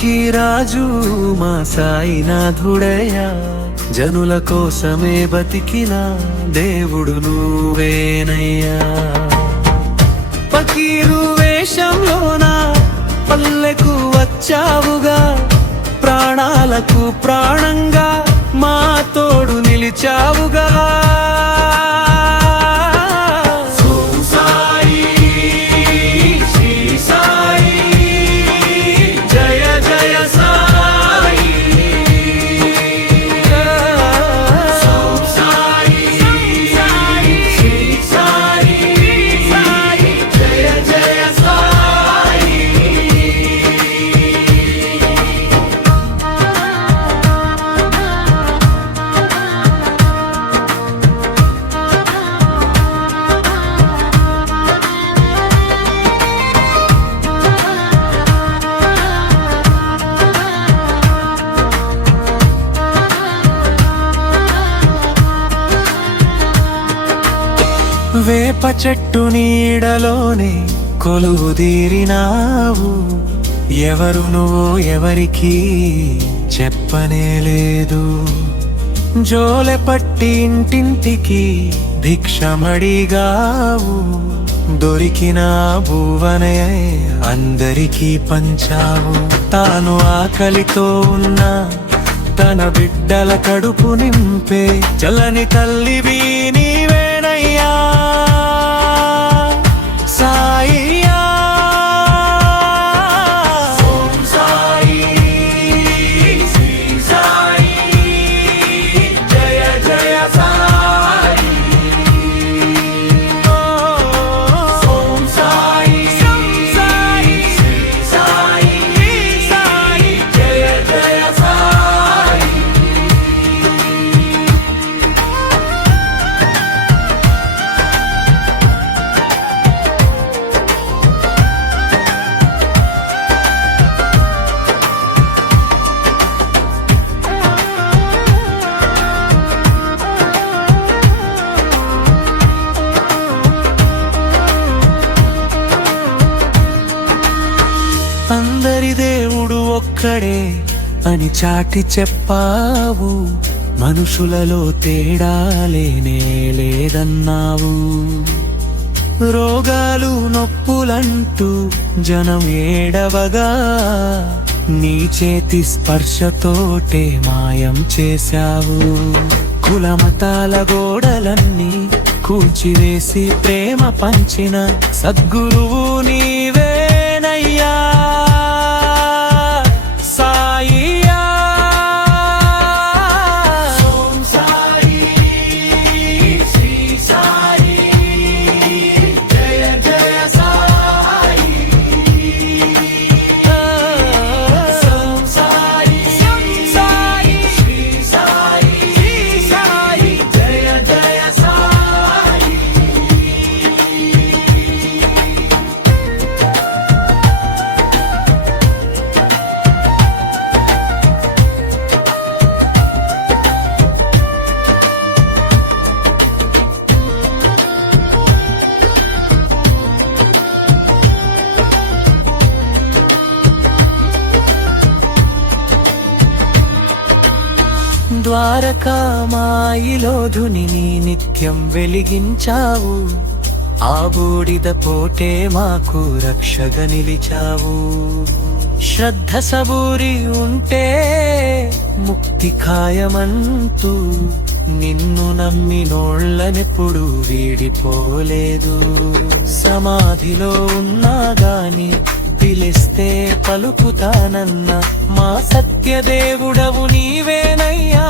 అందరికీ రాజు మా సాయినాథుడయ్యా, జనుల కోసమే బతికిన దేవుడు నువ్వేనయ్యా. ఫకీరు వేషంలోన పల్లెకు వచ్చావుగా, ప్రాణాలకు ప్రాణంగా మా తోడు నిలిచావుగా. వేప చెట్టు నీడలోనే కొలువుదీరినావు, ఎవరు నువ్వో ఎవరికి చెప్పనే లేదు. జోలె పట్టి ఇంటింటికి భిక్షమడిగావు, దొరికిన భువనే అందరికీ పంచావు. తాను ఆకలితో ఉన్న తన బిడ్డల కడుపు నింపే చల్లని తల్లివి నీవేనయ్యా సాయియా. ఓం సాయి శ్రీ సాయి జయ జయ సాయి. ఓం సాయి సాయి శ్రీ సాయి సాయి జయ జయ సాయి. అందరి దేవుడు ఒక్కడే అని చాటి చెప్పావు, మనుషులలో తేడా లేనే లేదన్నావు. రోగాలు నొప్పులంటూ జనం ఏడవగా నీ చేతి స్పర్శతోటే మాయం చేశావు. కులమతాల గోడలన్నీ కూల్చివేసి ప్రేమ పంచిన సద్గురువు నీవేనయ్యా సాయియా. ఓం సాయి శ్రీ సాయి జయ జయ సాయి. ఓం సాయి సాయి శ్రీ సాయి సాయి జయ జయ సాయి. ద్వారకామాయిలో ధునిని నిత్యం వెలిగించావు, ఆ బూడిద పోటే మాకు రక్షగా నిలిచావు. శ్రద్ధ సబూరి ఉంటే ముక్తి ఖాయమంటూ నిన్ను నమ్మినోళ్ళనెప్పుడు వీడిపోలేదు. సమాధిలో ఉన్నా గాని పిలిస్తే పలుకుతానన్న మా సత్యదేవుడవు నీవేనయ్యా.